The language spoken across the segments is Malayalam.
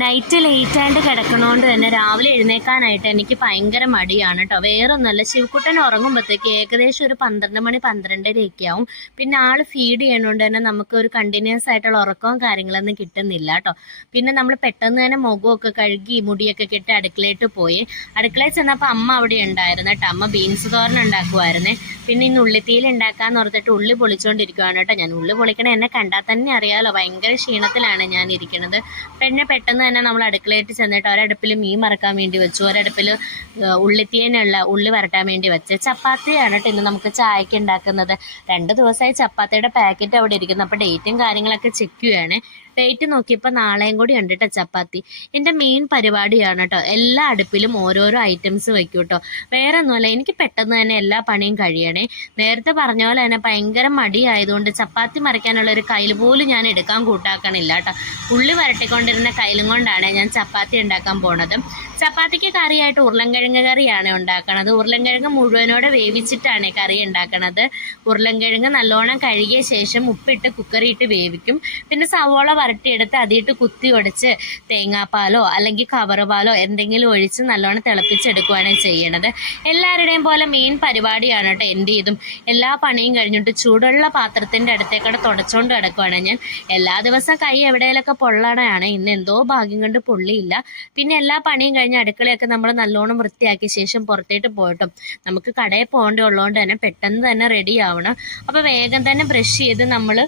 നൈറ്റ് ലേറ്റായിട്ട് കിടക്കണോണ്ട് തന്നെ രാവിലെ എഴുന്നേക്കാനായിട്ട് എനിക്ക് ഭയങ്കര മടിയാണ് കേട്ടോ. വേറൊന്നുമല്ല, ശിവക്കുട്ടൻ ഉറങ്ങുമ്പോഴത്തേക്ക് ഏകദേശം ഒരു 12 മണി 12:30 ആവും. പിന്നെ ആള് ഫീഡ് ചെയ്യണോണ്ട് തന്നെ നമുക്ക് ഒരു കണ്ടിന്യൂസ് ആയിട്ടുള്ള ഉറക്കവും കാര്യങ്ങളൊന്നും കിട്ടുന്നില്ല കേട്ടോ. പിന്നെ നമ്മൾ പെട്ടെന്ന് തന്നെ മുഖമൊക്കെ കഴുകി മുടിയൊക്കെ കെട്ടി അടുക്കളയിട്ട് പോയി. അടുക്കളയിൽ ചെന്നപ്പോൾ അമ്മ അവിടെ ഉണ്ടായിരുന്നു കേട്ടോ. അമ്മ ബീൻസ് തോരൻ ഉണ്ടാക്കുമായിരുന്നേ. പിന്നെ ഇന്ന് ഉള്ളിത്തീയിൽ ഉണ്ടാക്കാന്ന് ഓർത്തിട്ട് ഉള്ളി പൊളിച്ചുകൊണ്ടിരിക്കുവാണ് കേട്ടോ. ഞാൻ ഉള്ളി പൊളിക്കണ എന്നെ കണ്ടാൽ തന്നെ അറിയാലോ, ഭയങ്കര ക്ഷീണത്തിലാണ് ഞാൻ ഇരിക്കുന്നത്. പിന്നെ പെട്ടെന്ന് തന്നെ നമ്മൾ അടുക്കളയിട്ട് ചെന്നിട്ട് ഒരടുപ്പിൽ മീൻ മറക്കാൻ വേണ്ടി വെച്ചു, ഒരടുപ്പിൽ ഉള്ളിത്തീനുള്ള ഉള്ളി വരട്ടാൻ വേണ്ടി വെച്ച്. ചപ്പാത്തിയാണ് കേട്ടോ ഇന്ന് നമുക്ക് ചായക്ക് ഉണ്ടാക്കുന്നത്. 2 ദിവസമായി ചപ്പാത്തിയുടെ പാക്കറ്റ് അവിടെ ഇരിക്കുന്നു. അപ്പോൾ ഡേറ്റും കാര്യങ്ങളൊക്കെ ചെക്ക് ചെയ്യുകയാണ്. ഡേറ്റ് നോക്കിയപ്പോൾ നാളെയും കൂടി ഉണ്ട് കേട്ടോ ചപ്പാത്തി. എൻ്റെ മെയിൻ പരിപാടിയാണ് കേട്ടോ. എല്ലാ അടുപ്പിലും ഓരോരോ ഐറ്റംസ് വെക്കും കേട്ടോ. വേറെ ഒന്നുമല്ല, എനിക്ക് പെട്ടെന്ന് തന്നെ എല്ലാ പണിയും കഴിയണേ. നേരത്തെ പറഞ്ഞ പോലെ തന്നെ ഭയങ്കര മടിയായതുകൊണ്ട് ചപ്പാത്തി മറിക്കാനുള്ള ഒരു കയ്യിൽ പോലും ഞാൻ എടുക്കാൻ കൂട്ടാക്കണില്ല കേട്ടോ. ഉള്ളി വരട്ടിക്കൊണ്ടിരുന്ന കയ്യിലും കൊണ്ടാണ് ഞാൻ ചപ്പാത്തി ഉണ്ടാക്കാൻ പോണത്. ചപ്പാത്തിക്ക് കറിയായിട്ട് ഉരുളൻകിഴങ്ങ് കറിയാണ് ഉണ്ടാക്കണത്. ഉരുളൻകിഴങ്ങ് മുഴുവനോടെ വേവിച്ചിട്ടാണ് കറി ഉണ്ടാക്കണത്. ഉരുളൻകിഴങ്ങ് നല്ലോണം കഴുകിയ ശേഷം ഉപ്പിട്ട് കുക്കറിയിട്ട് വേവിക്കും. പിന്നെ സവോള വരട്ടിയെടുത്ത് അതിട്ട് കുത്തി ഒടിച്ച് തേങ്ങാപ്പാലോ അല്ലെങ്കിൽ കവറ് പാലോ എന്തെങ്കിലും ഒഴിച്ച് നല്ലോണം തിളപ്പിച്ചെടുക്കുകയാണ് ചെയ്യണത്. എല്ലാവരുടെയും പോലെ മെയിൻ പരിപാടിയാണ് കേട്ടോ എൻ്റെ ഇതും. എല്ലാ പണിയും കഴിഞ്ഞിട്ട് ചൂടുള്ള പാത്രത്തിൻ്റെ അടുത്തേക്കൂടെ തുടച്ചുകൊണ്ട് കിടക്കുവാണ് ഞാൻ. എല്ലാ ദിവസവും കൈ എവിടെയെങ്കിലൊക്കെ പൊള്ളണയാണ്. ഇന്ന് എന്തോ ഭാഗ്യം കൊണ്ട് പൊള്ളിയില്ല. പിന്നെ എല്ലാ പണിയും കഴിഞ്ഞ് അടുക്കളയൊക്കെ നമ്മൾ നല്ലോണം വൃത്തിയാക്കിയ ശേഷം പുറത്തേട്ട് പോയിട്ടും നമുക്ക് കടയിൽ പോകേണ്ടതുള്ളതുകൊണ്ട് തന്നെ പെട്ടെന്ന് തന്നെ റെഡി ആവണം. അപ്പോൾ വേഗം തന്നെ ബ്രഷ് ചെയ്ത് നമ്മൾ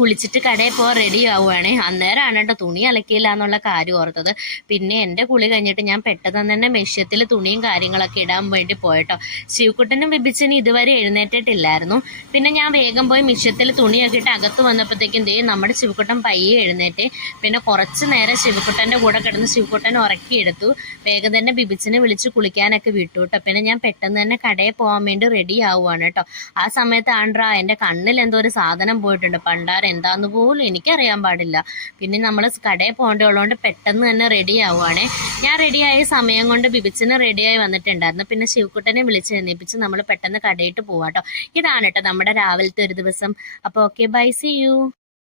കുളിച്ചിട്ട് കടയിൽ പോകാൻ റെഡി ആവുകയാണേ. അന്നേരമാണ് കേട്ടോ തുണി അലക്കിയില്ല എന്നുള്ള കാര്യം ഓർത്തത്. പിന്നെ എൻ്റെ കുളി കഴിഞ്ഞിട്ട് ഞാൻ പെട്ടെന്ന് തന്നെ മെഷ്യത്തിൽ തുണിയും കാര്യങ്ങളൊക്കെ ഇടാൻ വേണ്ടി പോയിട്ടോ. ശിവക്കുട്ടനും ബിബിച്ചനും ഇതുവരെ എഴുന്നേറ്റിട്ടില്ലായിരുന്നു. പിന്നെ ഞാൻ വേഗം പോയി മിഷ്യത്തിൽ തുണിയൊക്കെ ഇട്ട് അകത്ത് വന്നപ്പോഴത്തേക്കും നമ്മുടെ ശിവക്കുട്ടൻ പയ്യെ എഴുന്നേറ്റ്. പിന്നെ കുറച്ച് നേരം ശിവക്കുട്ടൻ്റെ കൂടെ കിടന്ന് ശിവക്കുട്ടനെ ഉറക്കിയെടുത്തു. വേഗം തന്നെ ബിബിച്ചനെ വിളിച്ച് കുളിക്കാനൊക്കെ വിട്ടു കേട്ടോ. പിന്നെ ഞാൻ പെട്ടെന്ന് തന്നെ കടയിൽ പോകാൻ വേണ്ടി റെഡി ആവുകയാണ് കേട്ടോ. ആ സമയത്ത് ആണ്ട്രാ എൻ്റെ കണ്ണിൽ എന്തോ ഒരു സാധനം പോയിട്ടുണ്ട്. പണ്ടാരം എന്താന്ന് പോലും എനിക്കറിയാൻ പാടില്ല. പിന്നെ നമ്മൾ കടയിൽ പോകേണ്ടതുള്ളതുകൊണ്ട് പെട്ടെന്ന് തന്നെ റെഡി ആവുകയാണേ. ഞാൻ റെഡിയായ സമയം കൊണ്ട് ബിബിച്ചന് റെഡിയായി വന്നിട്ടുണ്ടായിരുന്നു. പിന്നെ ശിവക്കുട്ടനെ വിളിച്ച് എഴുന്നേപ്പിച്ച് നമ്മൾ പെട്ടെന്ന് കടയിട്ട് പോവാട്ടോ. ഇതാണ് കേട്ടോ നമ്മുടെ രാവിലത്തെ ഒരു ദിവസം. അപ്പോൾ ഓക്കെ, ബൈ, സീ യു.